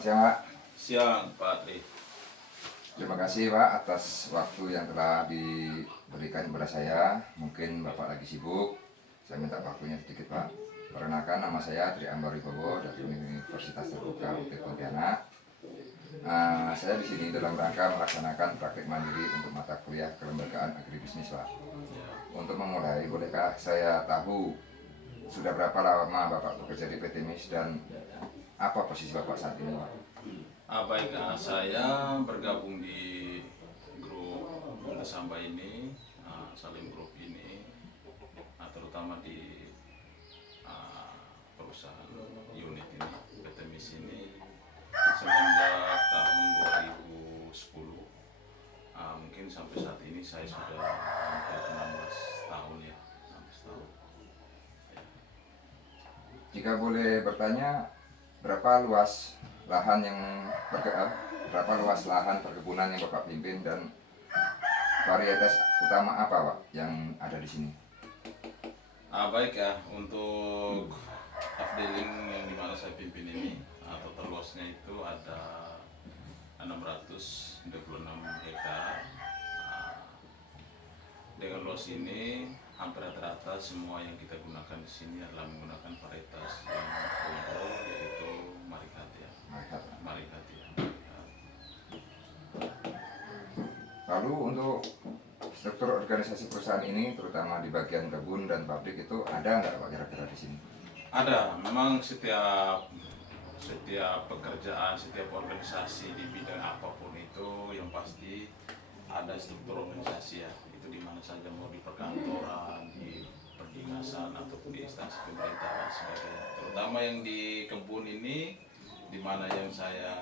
Selamat siang, Pak. Siang, Pak Tri. Terima kasih, Pak, atas waktu yang telah diberikan kepada saya. Mungkin Bapak lagi sibuk. Saya minta waktunya sedikit, Pak. Perkenalkan, nama saya Tri Ambar Wibowo dari Universitas Terbuka UT Pontianak. Saya di sini dalam rangka melaksanakan praktik mandiri untuk mata kuliah kelembagaan agribisnis, Pak. Untuk memulai, bolehkah saya tahu sudah berapa lama Bapak bekerja di PT MIS dan apa posisi Bapak saat ini, Pak? Baik, saya bergabung di grup Bundesamba ini, Salim Group ini, terutama di perusahaan unit ini, PT MIS ini, semenjak tahun 2010. Mungkin sampai saat ini saya sudah hampir 16 tahun ya, 16 tahun. Jika boleh bertanya, berapa luas lahan perkebunan yang Bapak pimpin dan varietas utama apa, Pak, yang ada di sini? Baik ya, untuk afdeling yang dimana saya pimpin ini, total luasnya itu ada 626 hektar. Dengan luas ini hampir rata-rata semua yang kita gunakan di sini adalah menggunakan varietas yang unggul, yaitu Marikat ya. Marikat ya. Lalu untuk struktur organisasi perusahaan ini, terutama di bagian kebun dan pabrik, itu ada nggak, Pak, kira-kira di sini? Ada, memang setiap pekerjaan, setiap organisasi di bidang apapun itu yang pasti ada struktur organisasi ya. Itu di mana saja, mau di perkantoran, di perdinasan ataupun di instansi pemerintahan sebagainya. Terutama yang di kebun ini, di mana yang saya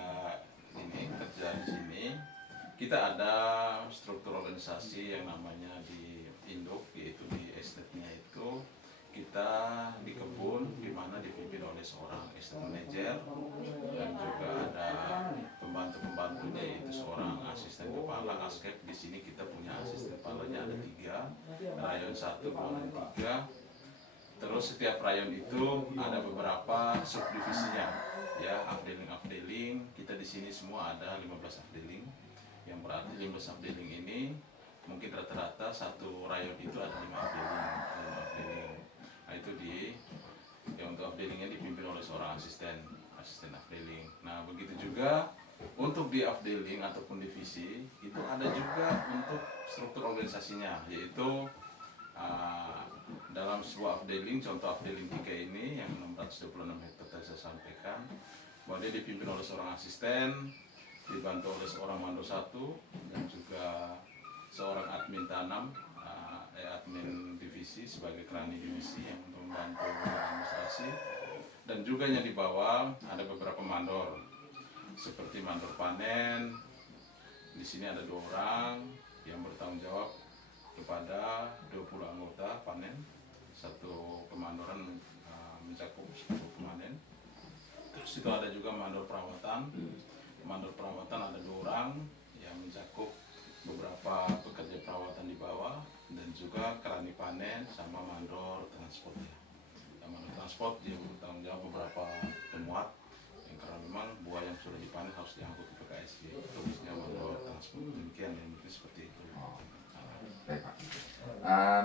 ini kerja di sini, kita ada struktur organisasi yang namanya di induk, yaitu di estate-nya itu kita di kebun, di mana dipimpin oleh seorang estate manager dan juga ada pembantu-pembantunya, yaitu seorang asisten kepala askep. Di sini kita punya asisten kepalanya ada 3, rayon 1, 2, dan 3. Terus setiap rayon itu ada beberapa subdivisinya, ya, afdeling. Kita di sini semua ada 15 afdeling, yang berarti 15 afdeling ini mungkin rata-rata satu rayon itu ada 5 afdeling. Nah, itu untuk afdelingnya dipimpin oleh seorang asisten afdeling. Nah, begitu juga untuk di afdeling ataupun divisi itu ada juga untuk struktur organisasinya, yaitu dalam sebuah afdeling, contoh afdeling 3 ini yang 626 hektar tadi saya sampaikan, bahwa dia dipimpin oleh seorang asisten, dibantu oleh seorang mandor 1 dan juga seorang admin tanam, admin divisi sebagai kerani divisi yang membantu administrasi, dan juga yang di bawah ada beberapa mandor seperti mandor panen. Di sini ada 2 orang yang bertanggung jawab kepada 20 anggota panen. Satu kemandoran mencakup 10 pemanen. Terus itu ada juga mandor perawatan. Mandor perawatan ada 2 orang yang mencakup beberapa pekerja perawatan di bawah, dan juga kerani panen sama mandor transport ya. Dan mandor transport dia bertanggung jawab beberapa pemuat, yang karena memang buah yang sudah dipanen harus diangkut ke PKSG, tugasnya mandor transport. Demikian yang mungkin seperti itu. Baik, Pak.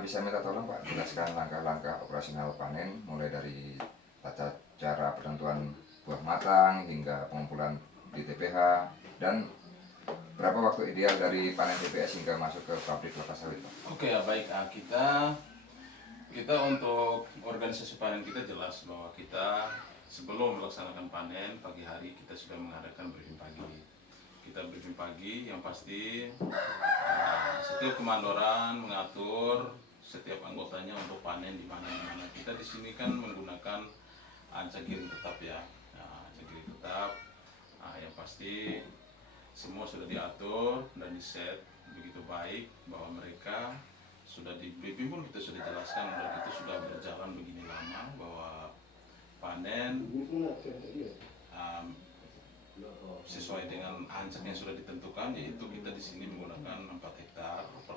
Bisa minta tolong, Pak, jelaskan langkah-langkah operasional panen, mulai dari tata cara penentuan buah matang hingga pengumpulan di TPH, dan berapa waktu ideal dari panen TPS hingga masuk ke pabrik lepas sawit, Pak? Oke ya, baik. Kita untuk organisasi panen kita jelas bahwa kita sebelum melaksanakan panen pagi hari kita sudah mengadakan briefing pagi. Kita briefing pagi yang pasti setiap kemandoran mengatur setiap anggotanya untuk panen di mana-mana. Kita di sini kan menggunakan cagiring tetap ya. Cagiring tetap yang pasti semua sudah diatur dan diset begitu baik, bahwa mereka sudah di briefing pun kita sudah jelaskan, dan itu sudah berjalan begini lama, bahwa panen sesuai dengan ancak yang sudah ditentukan, yaitu kita di sini menggunakan 4 hektar per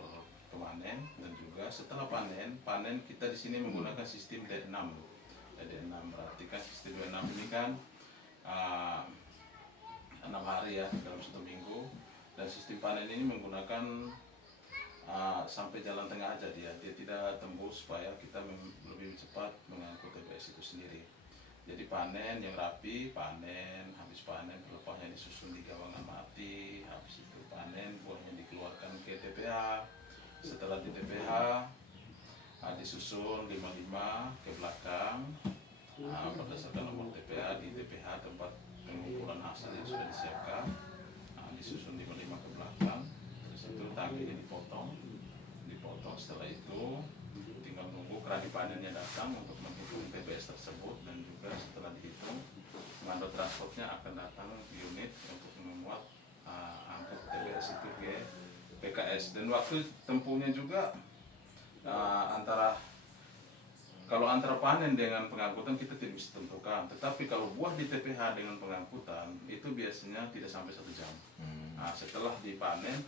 pemanen, dan juga setelah panen kita di sini menggunakan sistem D6. D6 berarti kan sistem D6 ini kan hari ya, dalam 1 minggu. Dan sistem panen ini menggunakan sampai jalan tengah aja dia tidak tembus supaya kita lebih cepat mengangkut TBS itu sendiri. Jadi panen yang rapi, panen, habis panen pelepahnya disusun di gawangan mati, habis itu panen buahnya dikeluarkan ke TPH. Setelah di TPH disusun 55 ke belakang, berdasarkan nomor TPH di TPH tempat pengumpulan hasil yang sudah disiapkan, disusun 55 ke belakang. Terus itu tangkinya dipotong. Setelah itu tinggal nunggu keradi panennya datang untuk menghitung TBS tersebut, dan juga setelah dihitung komando transportnya akan datang di unit untuk memuat angkut TBS itu ke PKS. Dan waktu tempuhnya juga kalau antara panen dengan pengangkutan kita tidak bisa tentukan, tetapi kalau buah di TPH dengan pengangkutan itu biasanya tidak sampai 1 jam. Setelah dipanen,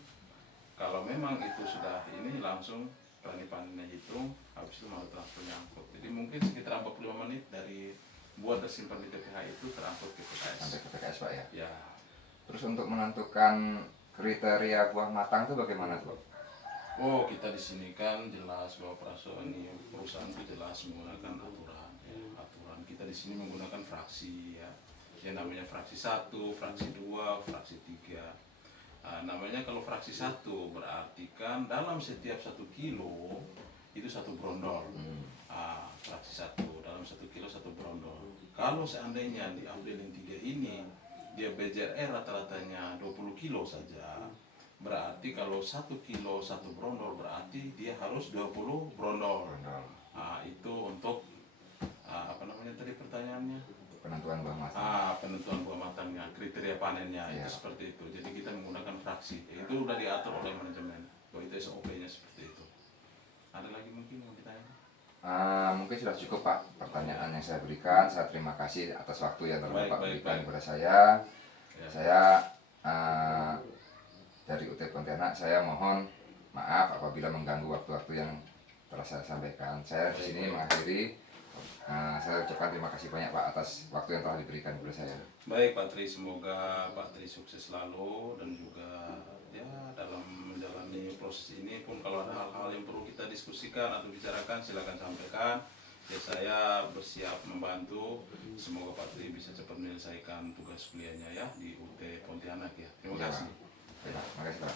kalau memang itu sudah ini langsung kerani panennya hitung, habis itu mau transportnya angkut. Jadi mungkin sekitar 45 menit dari buah tersimpan di TPH itu terangkut ke PKS. Sampai ke PKS Pak ya. Ya. Terus untuk menentukan kriteria buah matang itu bagaimana tuh? Oh, kita di sini kan jelas bahwa perusahaan itu jelas menggunakan aturan. Ya. Aturan kita di sini menggunakan fraksi ya. Yang namanya fraksi 1, fraksi 2, fraksi 3. Namanya kalau fraksi 1 berarti kan dalam setiap 1 kilo itu 1 brondol. Fraksi 1 dalam 1 kilo 1 brondol. Kalau seandainya di Abdel yang 3 ini dia BJR rata-ratanya 20 kilo saja, berarti kalau 1 kilo 1 brondol berarti dia harus 20 brondol. Itu untuk apa namanya tadi pertanyaannya? Penentuan buah matang. Penentuan buah matangnya, kriteria panennya itu seperti itu. Jadi kita menggunakan fraksi. Itu sudah diatur oleh manajemen. Bahwa itu SOP-nya seperti itu. Ada lagi mungkin yang ditanya? Mungkin sudah cukup Pak pertanyaan yang saya berikan. Saya terima kasih atas waktu yang telah Bapak berikan kepada saya. Ya. Saya dari UT Pontianak, saya mohon maaf apabila mengganggu waktu-waktu yang telah saya sampaikan. Saya di sini mengakhiri. Saya ucapkan terima kasih banyak Pak atas waktu yang telah diberikan kepada saya. Baik Pak Tri, semoga Pak Tri sukses selalu, dan juga ya dalam menjalani proses ini pun kalau ada hal-hal yang perlu kita diskusikan atau bicarakan silakan sampaikan. Ya, saya bersiap membantu. Semoga Pak Tri bisa cepat menyelesaikan tugas kuliahnya ya di UT Pontianak ya. Terima kasih. Terima kasih Pak.